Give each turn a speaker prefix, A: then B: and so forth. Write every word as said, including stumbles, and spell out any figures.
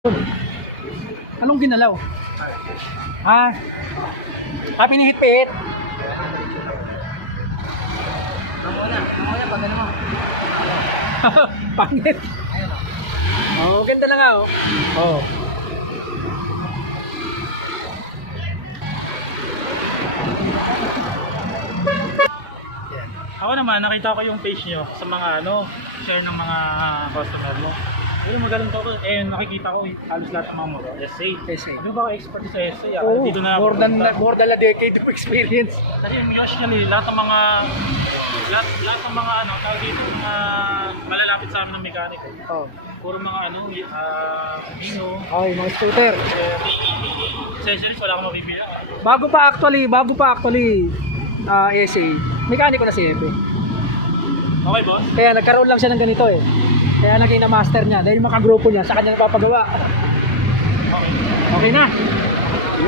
A: Anong ginalaw? Ha? Ah, pinihit-pihit?
B: Mamuna, mamuna pag ano mo.
A: Pangit. Oh, ganda na nga oh. Oh.
C: Ako naman, nakita ko yung page nyo sa mga ano, share ng mga customer mo. Ayun, magaling to ako. Eh, nakikita ko eh, halos lahat ng mga motor. Essay.
A: Essay.
C: Ano ba ka-expert sa essay? Ah?
A: Oh,
C: Dito na
A: more than
C: pupunta.
A: more than a decade of experience.
C: Kasi usually, lahat ng mga lahat, lahat ng mga ano, tawag dito, mga malalapit sa amin ng mekaniko.
A: Oh.
C: Puro mga ano, ah, Hino,
A: Okay, mga scooter.
C: accessories, wala akong mabibili.
A: Bago pa actually, bago pa actually ah essay, mekaniko na si Epe.
C: Okay, boss?
A: Kaya nagkaroon lang siya ng ganito eh. Kaya naging na master niya dahil yung mga grupo niya sa kanya napapagawa.
C: Okay.
A: Okay na.